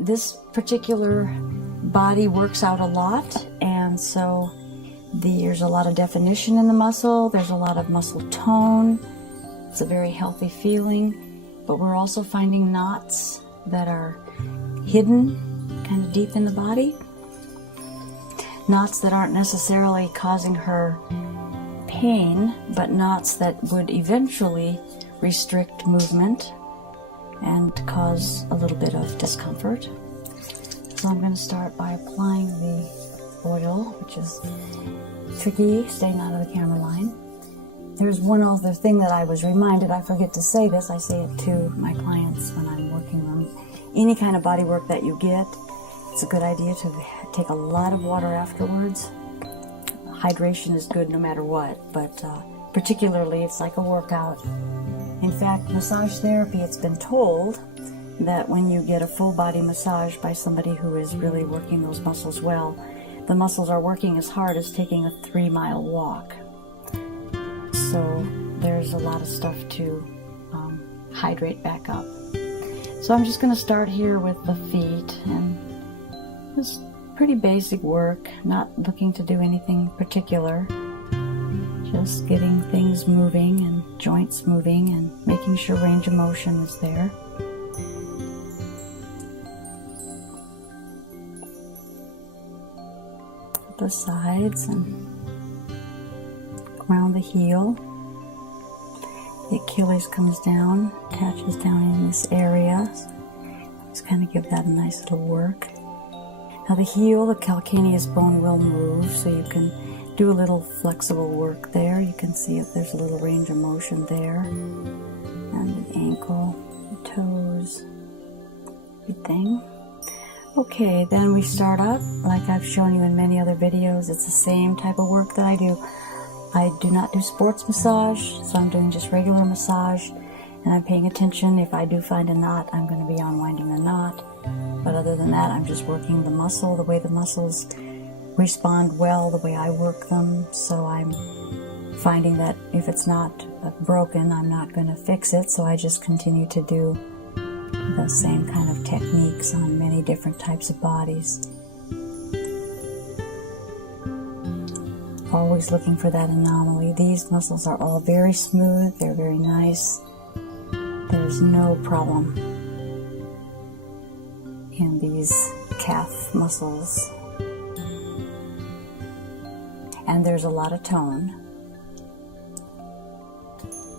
this particular body works out a lot, and so there's a lot of definition in the muscle, there's a lot of muscle tone. It's a very healthy feeling, but we're also finding knots that are hidden kind of deep in the body. Knots that aren't necessarily causing her pain, but knots that would eventually restrict movement and cause a little bit of discomfort. So I'm going to start by applying the oil, which is tricky, staying out of the camera line. There's one other thing that I was reminded, I forget to say this, I say it to my clients when I'm working on any kind of body work that you get. It's a good idea to take a lot of water afterwards. Hydration is good no matter what, but particularly it's like a workout. In fact, massage therapy, it's been told that when you get a full body massage by somebody who is really working those muscles well, the muscles are working as hard as taking a 3-mile walk. So there's a lot of stuff to hydrate back up. So I'm just going to start here with the feet, and it's pretty basic work, not looking to do anything particular. Just getting things moving and joints moving and making sure range of motion is there. The sides and around the heel. The Achilles comes down, attaches down in this area. Just kind of give that a nice little work. Now the heel, the calcaneus bone will move, so you can do a little flexible work there. You can see if there's a little range of motion there. And the ankle, the toes, everything. Okay, then we start up, like I've shown you in many other videos. It's the same type of work that I do. I do not do sports massage, so I'm doing just regular massage, and I'm paying attention. If I do find a knot, I'm going to be unwinding the knot. But other than that, I'm just working the muscle, the way the muscles respond well, the way I work them. So I'm finding that if it's not broken, I'm not going to fix it, so I just continue to do the same kind of techniques on many different types of bodies. Always looking for that anomaly. These muscles are all very smooth, they're very nice. There's no problem in these calf muscles. And there's a lot of tone.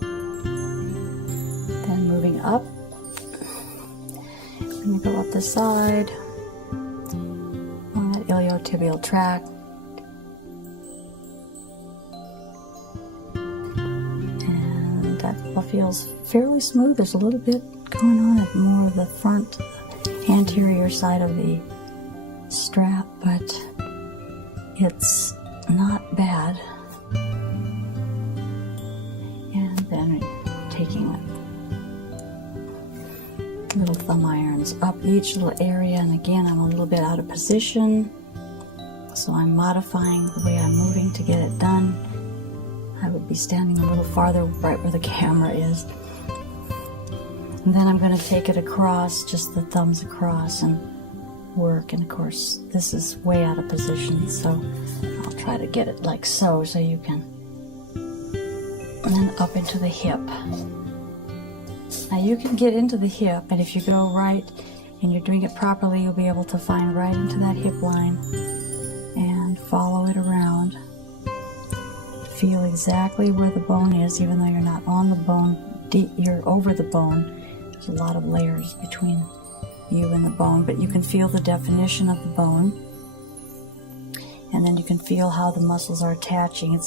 Then moving up, I'm going to go up the side on that iliotibial tract. And that all feels fairly smooth. There's a little bit going on at more of the front anterior side of the strap, but it's not bad. And then taking little thumb irons up each little area, and again I'm a little bit out of position, so I'm modifying the way I'm moving to get it done. I would be standing a little farther right where the camera is. And then I'm going to take it across, just the thumbs across, and work. And of course this is way out of position, so I'll try to get it like so you can. And then up into the hip. Now you can get into the hip, and if you go right and you're doing it properly, you'll be able to find right into that hip line and follow it around. Feel exactly where the bone is, even though you're not on the bone, you're over the bone. There's a lot of layers between you and the bone, but you can feel the definition of the bone, and then you can feel how the muscles are attaching.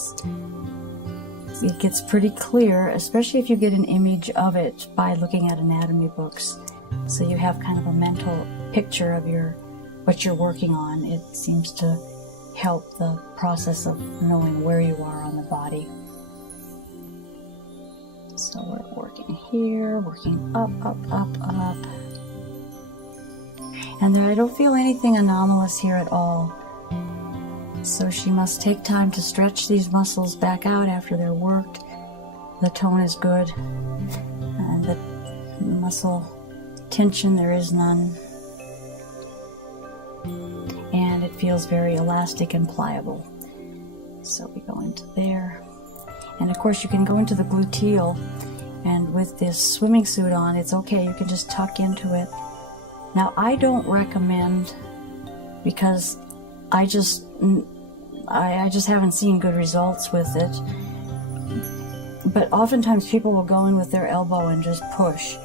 It gets pretty clear, especially if you get an image of it by looking at anatomy books, so you have kind of a mental picture of what you're working on. It seems to help the process of knowing where you are on the body. So we're working here, working up, up, up, up. And there, I don't feel anything anomalous here at all. So she must take time to stretch these muscles back out after they're worked. The tone is good, and the muscle tension, there is none. feels very elastic and pliable. So we go into there. And of course you can go into the gluteal, and with this swimming suit on, it's okay, you can just tuck into it. Now I don't recommend, because I just haven't seen good results with it, but oftentimes people will go in with their elbow and just push.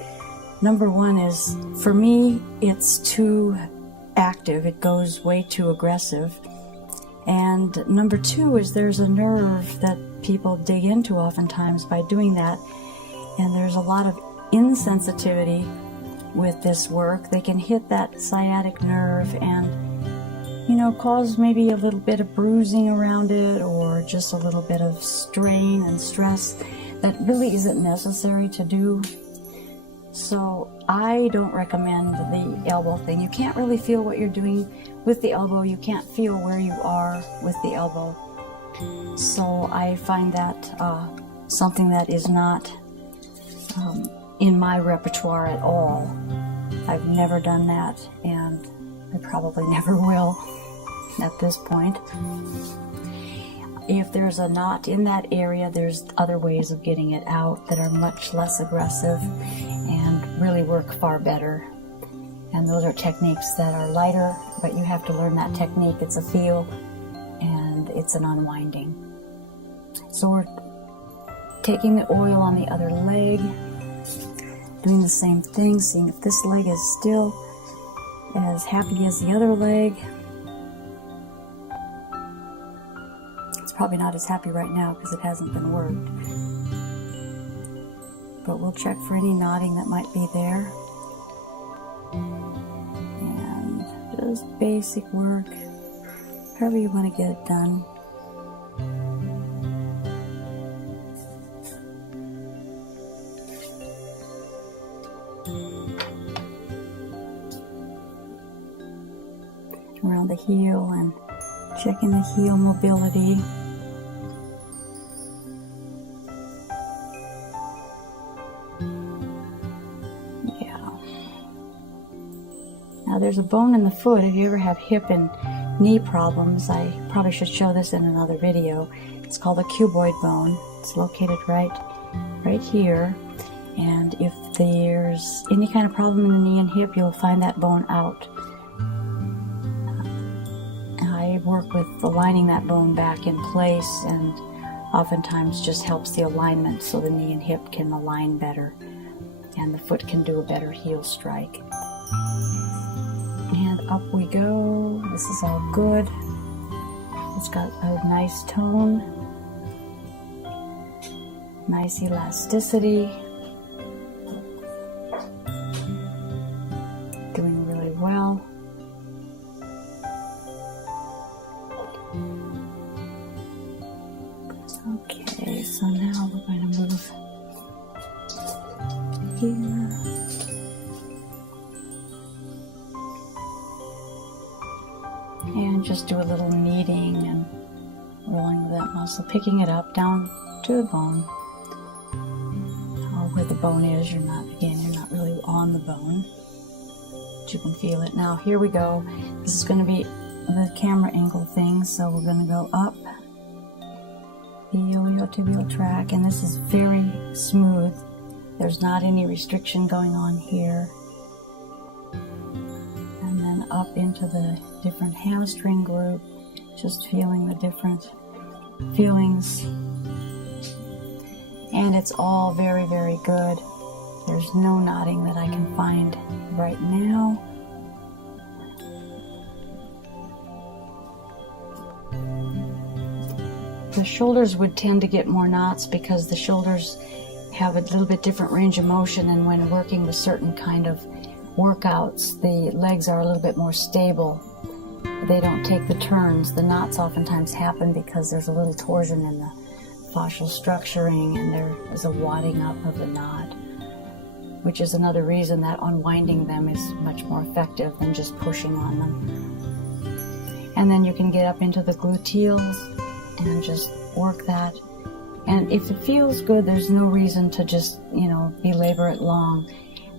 Number one is, for me, it's too active. It goes way too aggressive. And number two is there's a nerve that people dig into oftentimes by doing that. And there's a lot of insensitivity with this work. They can hit that sciatic nerve and, you know, cause maybe a little bit of bruising around it, or just a little bit of strain and stress that really isn't necessary to do. So I don't recommend the elbow thing. You can't really feel what you're doing with the elbow. You can't feel where you are with the elbow. So I find that something that is not in my repertoire at all. I've never done that, and I probably never will at this point. If there's a knot in that area, there's other ways of getting it out that are much less aggressive and really work far better. And those are techniques that are lighter, but you have to learn that technique. It's a feel and it's an unwinding. So we're taking the oil on the other leg, doing the same thing, seeing if this leg is still as happy as the other leg. It's probably not as happy right now because it hasn't been worked. But we'll check for any knotting that might be there. And just basic work, however you want to get it done. Around the heel and checking the heel mobility. Yeah. Now there's a bone in the foot. If you ever have hip and knee problems, I probably should show this in another video. It's called the cuboid bone. It's located right here. And if there's any kind of problem in the knee and hip, you'll find that bone out. I work with aligning that bone back in place, and oftentimes just helps the alignment so the knee and hip can align better and the foot can do a better heel strike. And up we go. This is all good. It's got a nice tone, nice elasticity. Doing really well. Okay, so now we're going to move here. And just do a little kneading and rolling with that muscle, picking it up down to the bone. Or where the bone is, you're not really on the bone, but you can feel it. Now here we go. This is going to be the camera angle thing, so we're going to go up the iliotibial tract, and this is very smooth. There's not any restriction going on here. And then up into the different hamstring group, just feeling the different feelings. And it's all very, very good. There's no knotting that I can find right now. The shoulders would tend to get more knots because the shoulders have a little bit different range of motion, and when working with certain kind of workouts, the legs are a little bit more stable. They don't take the turns. The knots oftentimes happen because there's a little torsion in the fascial structuring, and there is a wadding up of the knot, which is another reason that unwinding them is much more effective than just pushing on them. And then you can get up into the gluteals and just work that. And if it feels good, there's no reason to just, belabor it long.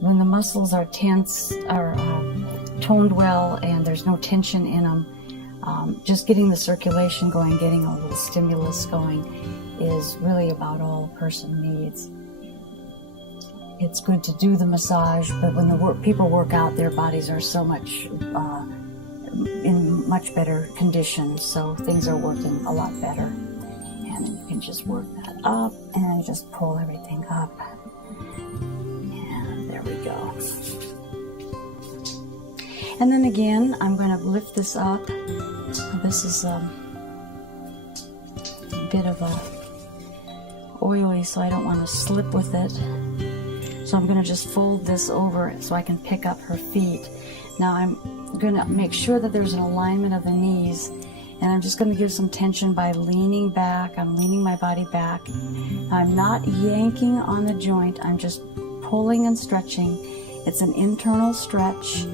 When the muscles are tense, or toned well, and there's no tension in them, just getting the circulation going, getting a little stimulus going is really about all a person needs. It's good to do the massage, but when people work out, their bodies are so much in much better condition, so things are working a lot better. And you can just work that up and just pull everything up. And there we go. And then again, I'm going to lift this up. This is a bit of a oily, so I don't want to slip with it. So I'm going to just fold this over so I can pick up her feet. Now I'm going to make sure that there's an alignment of the knees, and I'm just going to give some tension by leaning back. I'm leaning my body back. I'm not yanking on the joint. I'm just pulling and stretching. It's an internal stretch.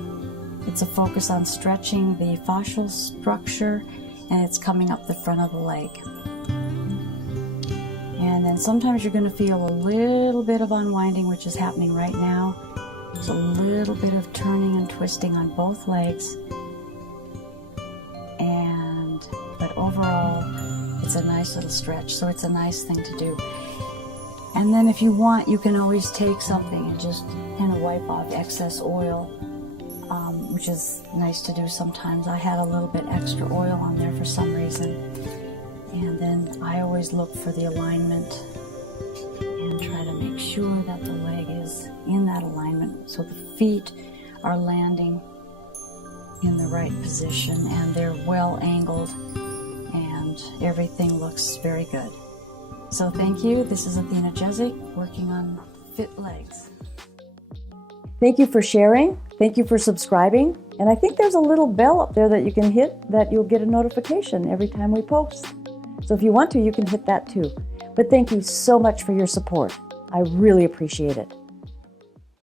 It's a focus on stretching the fascial structure, and it's coming up the front of the leg. And then sometimes you're going to feel a little bit of unwinding, which is happening right now. There's a little bit of turning and twisting on both legs. But overall, it's a nice little stretch, so it's a nice thing to do. And then if you want, you can always take something and just kind of wipe off excess oil, which is nice to do sometimes. I had a little bit extra oil on there for some reason. And then I always look for the alignment and try to make sure that the leg is in that alignment, so the feet are landing in the right position and they're well angled and everything looks very good. So thank you. This is Athena Jezik working on fit legs. Thank you for sharing. Thank you for subscribing. And I think there's a little bell up there that you can hit that you'll get a notification every time we post. So if you want to, you can hit that too. But thank you so much for your support. I really appreciate it.